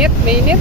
Mainit, mainit.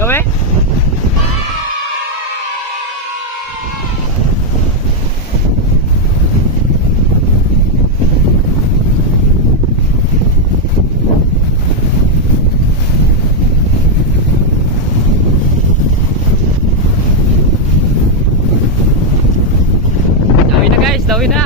Gawin? Dawi na guys, dawi na.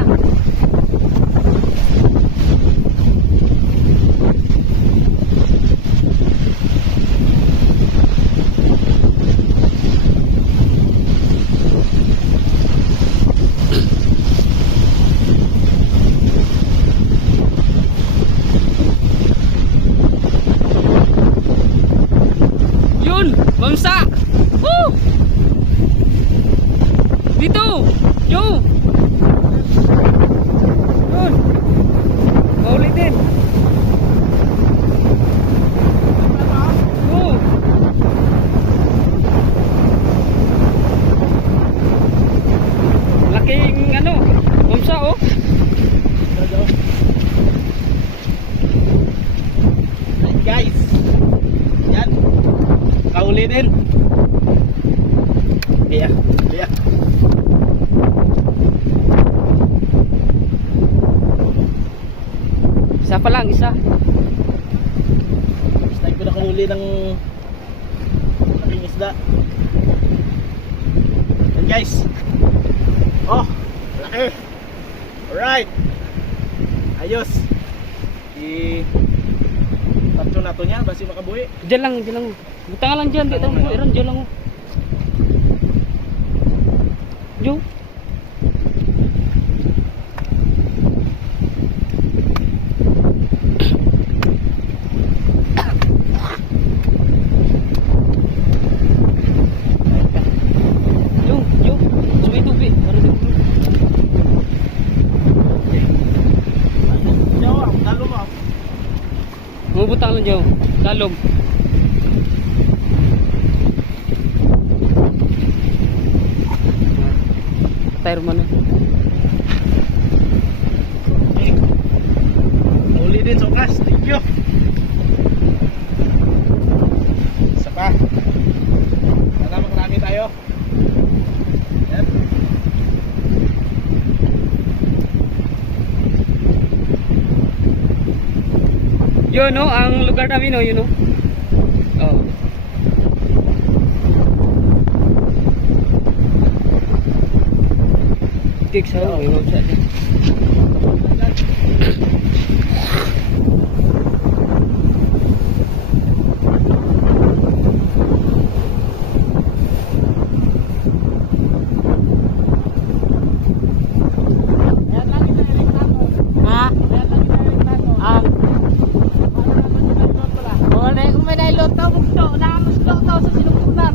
Mamsa! Woo! Dito! Yo! Yun! Maulitin! Oo! Laking ano! Mamsa oh! Guys! Yan! Kauli din. Iya, iya. Isa pa lang, isa. First time ko nakahuli ng laking isda. Yan guys. Oh, laki. Alright. Ayos. Tatlo na to niya, basi makabuhi. Diyan lang, diyan lang. Buta nga lang dyan, di tayo buwiran, dyan lang oh. Yo. Yo. Suwi tubi. Jawa, talo mo. Butang lang dyan. Dalom. Tire mo na. Okay. Uli din sa oras. Thank you. Isa pa. Sana makarami tayo. Yan. Yun no, ang lugar namin no, yun no. Oh. Kik sa may mamsa dyan. Ha? Wala kung may nailot tao, bukto na mas tao sa sinukutan.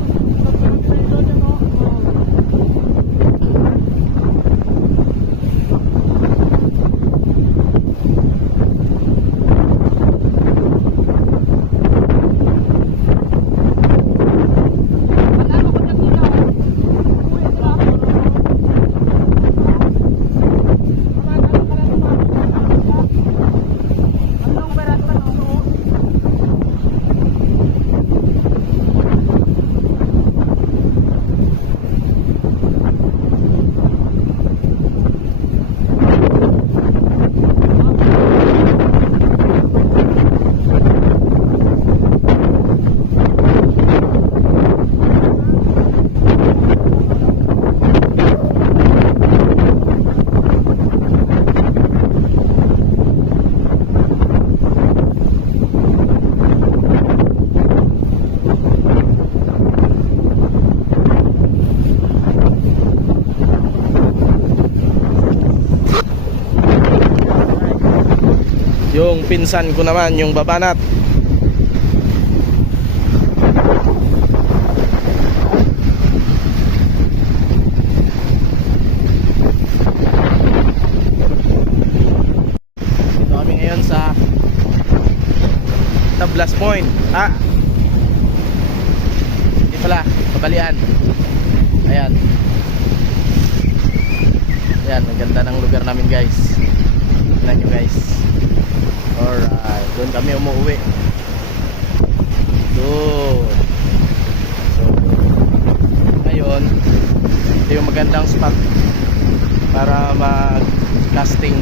pinsan ko naman, yung babanat. Dito kami ngayon sa Tablas Point. Hindi pala, Kabalian. Ayan. Ayan, ang ganda ng lugar namin guys. Tignan nyo guys. Alright, doon kami umuwi. Doon. So, ngayon, ito yung magandang spot para mag-casting.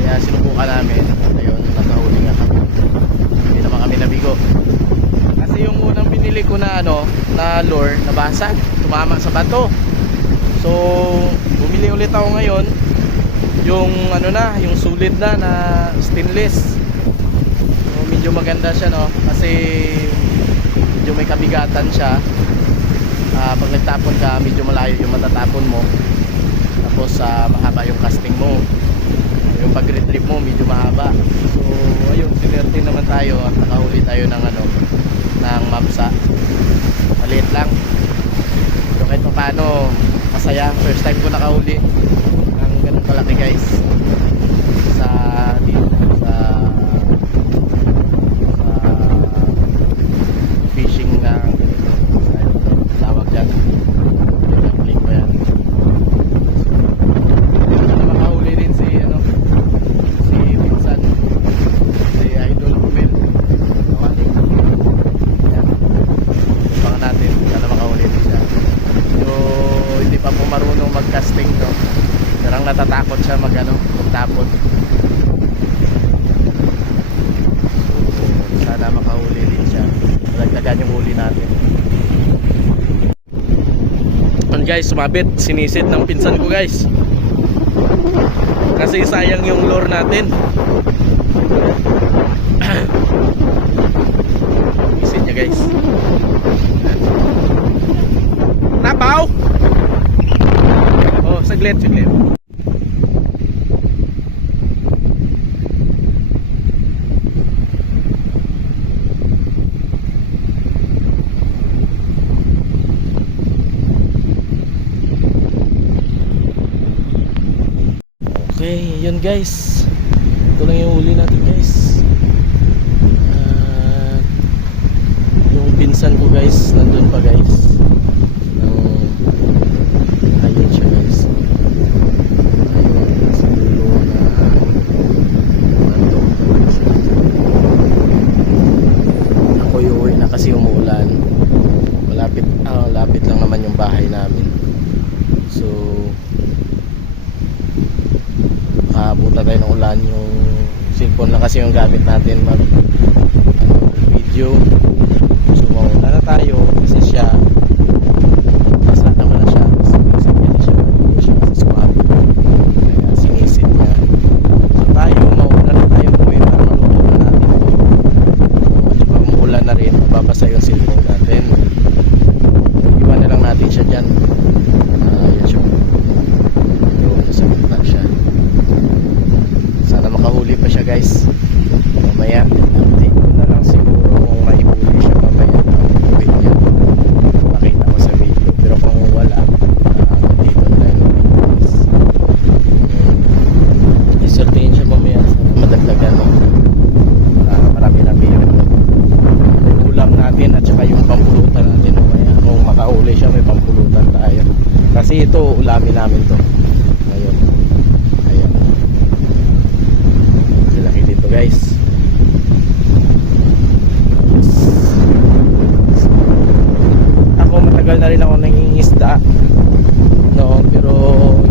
Kaya sinubukan namin. Ayun, nakahuli nga kami. Hindi naman kami nabigo. Kasi yung unang binili ko na na lure, nabasag, tumama sa bato. So, bumili ulit ako ngayon yung yung sulit na stainless. So, medyo maganda siya kasi medyo may kabigatan siya. Pag nagtapon ka, medyo malayo yung matatapon mo. Tapos mahaba yung casting mo. Yung pag-retrieve mo medyo mahaba. So, ayun, sinerte naman tayo at nakahuli tayo ng ng mamsa. Maliit lang. So kahit paano masaya, first time ko nakahuli ng ganun kalaki guys sa dito sa fishing na ganito. Tawag dyan, click ko yan. So, makahuli din si Pinsan, si Idol Kumil. Abangan natin sana makahuli din siya. So hindi pa po marunong mag-casting parang natatakot siya magtapon. So, sana makahuli din siya. Malagdagan yung huli natin. Guys, sumabit, sinisid ng pinsan ko guys. Kasi sayang yung lure natin. Isin niya guys. Nabaw! Oh, saglit. Okay, yun guys. Ito lang yung huli natin guys. Yung pinsan ko guys, nandun pa guys. Ayun siya guys. Ayun, sa dulo na nandun siya. Ako uwi na kasi umuulan. Lapit lang naman yung bahay namin. So abutan tayo ng ulan. Yung cellphone lang kasi yung gamit natin mag video. So mauna na tayo kasi siya basa naman na siya kasi siya kasi sumali, kaya sinisid niya. So tayo mauna na tayo umuwi para maluto na natin ito. So pag umuulan na rin mababasa yung cellphone natin. Iwan na lang natin siya dyan. Yan siya. Yun, nasa gitna siya. Sana makahuli pa siya guys mamaya. Update ko na lang siguro kung maihuli siya mamaya uwi niya, makita ko sa video. Pero kung wala, dito na lang guys. Isortihin siya mamaya. Sana madagdagan marami yung ulam natin at saka yung pampulutan natin mamaya. Kung makahuli siya may pampulutan tayo kasi ito ulamin namin to. Ayun. Laki dito guys. Ako matagal na rin ako nangingisda pero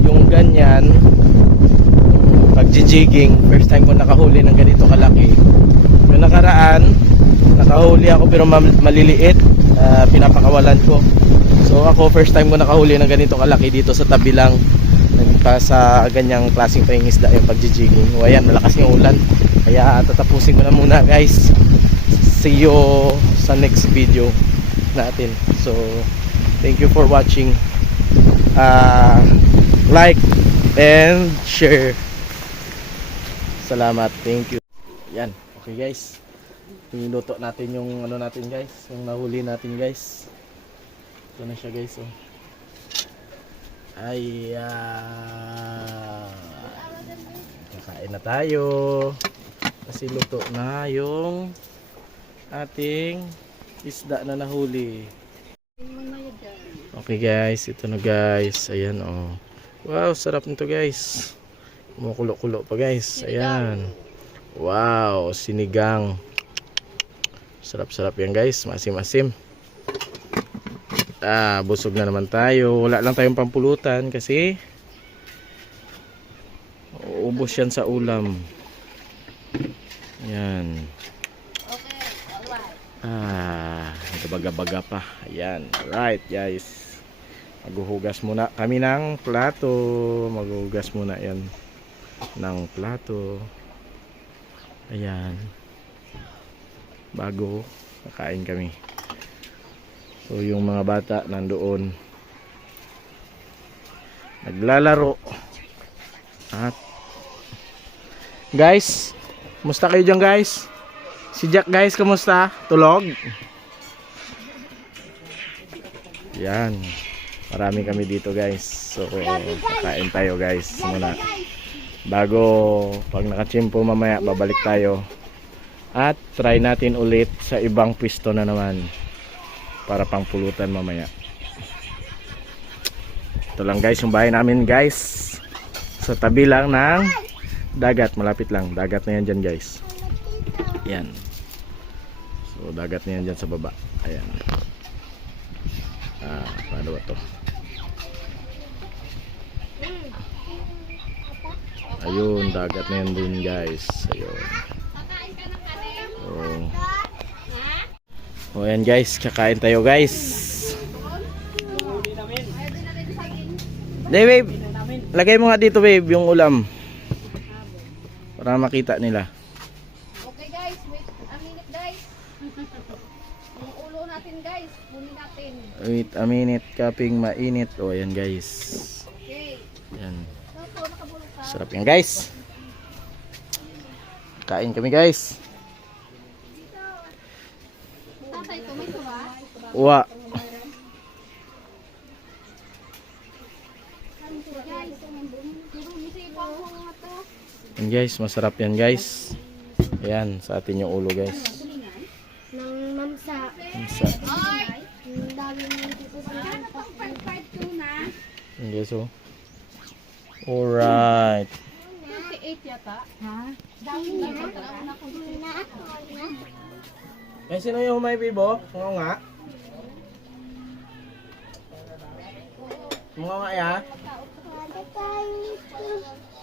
yung ganyan pag-jigging, first time ko nakahuli ng ganito kalaki. Yung nakaraan nakahuli ako pero maliliit, pinapakawalan ko. So ako first time ko nakahuli ng ganito kalaki dito sa tabi lang pa sa ganyang klaseng pangingisda yung pag-jigging. O ayan, malakas yung ulan kaya tatapusin ko na muna guys. See you sa next video natin. So thank you for watching. Like and share. Salamat, thank you. Yan. Okay guys. Niluto natin yung ano natin guys. Yung nahuli natin guys. Ito na siya guys. Oh. Ay. Kakain na tayo. Kasi luto na yung ating isda na nahuli. Okay guys. Ito na guys. Ayan oh. Wow. Sarap nito guys. Kumukulo-kulo pa guys. Ayan. Wow. Sinigang. Sarap-sarap yan guys, masim-masim. Busog na naman tayo. Wala lang tayong pampulutan kasi ubos yan sa ulam. Yan. Baga-baga pa. Ayan. Alright guys. Maghuhugas muna kami ng plato. Maghuhugas muna yan ng plato. Ayan. Bago kakain kami. So yung mga bata nandoon naglalaro. At guys, kumusta kayo dyan guys? Si Jack guys, kumusta? Tulog? Yan. Marami kami dito guys. So kakain tayo guys muna. Bago pag nakachimpo mamaya babalik tayo. At try natin ulit sa ibang pwesto na naman para pangpulutan mamaya. Ito lang guys yung bahay namin guys. Sa tabi lang ng dagat. Malapit lang. Dagat na yan dyan guys. Yan. So dagat na yan dyan sa baba. Ayan. Paano ba to? Ayun. Dagat na yan dun guys. Ayun. Oh, ayan guys, kakain tayo guys. Hey babe, lagay mo nga dito babe yung ulam para makita nila. Okay guys, wait a minute guys. Yung ulo natin guys, kunin natin. Wait a minute, kaping mainit. Oh ayan guys. Okay. Ayan. Nakabulok ka. Sarap yan guys. Kain kami guys. Tatay, tomato ba? Uwa. Guys, isipan ko nga to. Yan guys, masarap yan guys. Ayan, sa atin yung ulo guys. Nang mamsa. Sa Ay! Ang dami mo dito sa pang 552 na. yan guys oh. Alright. 28 yata. Ha? Dami na. Na ako. Eh, sino yung humay bibo? Mga nga. Mga nga ya.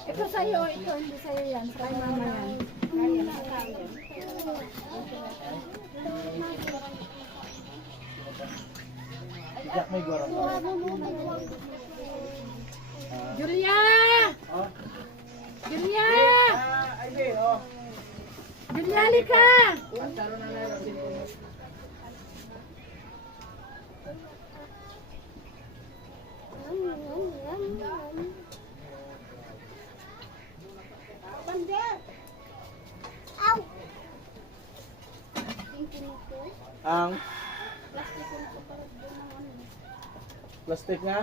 Ito sa'yo, ito hindi sa'yo yan. Sa kay mama yan. Jack may goro. Julia! Julia! Ay, oh. Julia, lika! Ang plastic nga.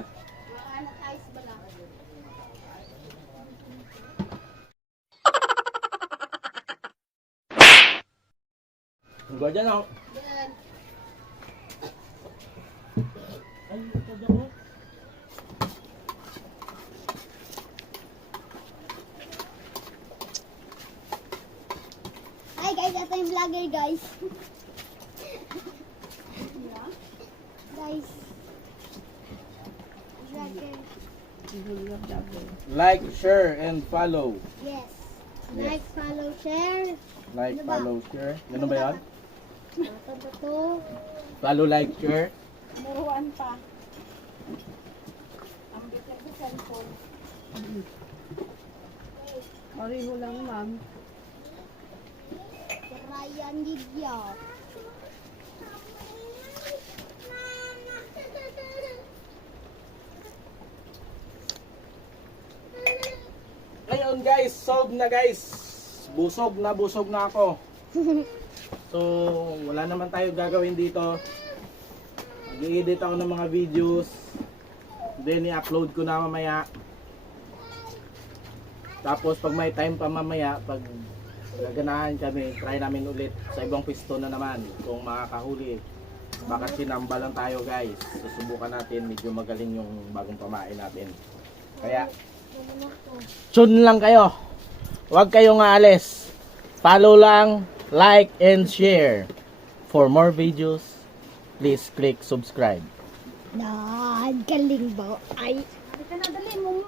Gua dyan ako. Ay, ito dyan mo. Hi guys, ito yung vlogger guys. Guys. Vlogger. Like, share, and follow. Yes. Like, follow, share. Like, Ano ba? follow, share. Ganun ba yan? Ito ba to? Follow, like, share. Muruan pa. Ang bitin sa cellphone. Mariho lang ma'am. Ryan Gigya. Ngayon guys, solved na guys. busog na ako. So, wala naman tayo gagawin dito. Mag-i-edit ako ng mga videos. Then, i-upload ko na mamaya. Tapos, pag may time pa mamaya, pag gaganahan kami, try namin ulit sa ibang pisto na naman kung makakahuli. Baka sinamba lang tayo guys. Susubukan natin, medyo magaling yung bagong pamain natin. Kaya, tune lang kayo. Huwag kayong aalis. Follow lang, like, and share. For more videos, please click subscribe. Galing ba? Ay. Halika na, dali mo.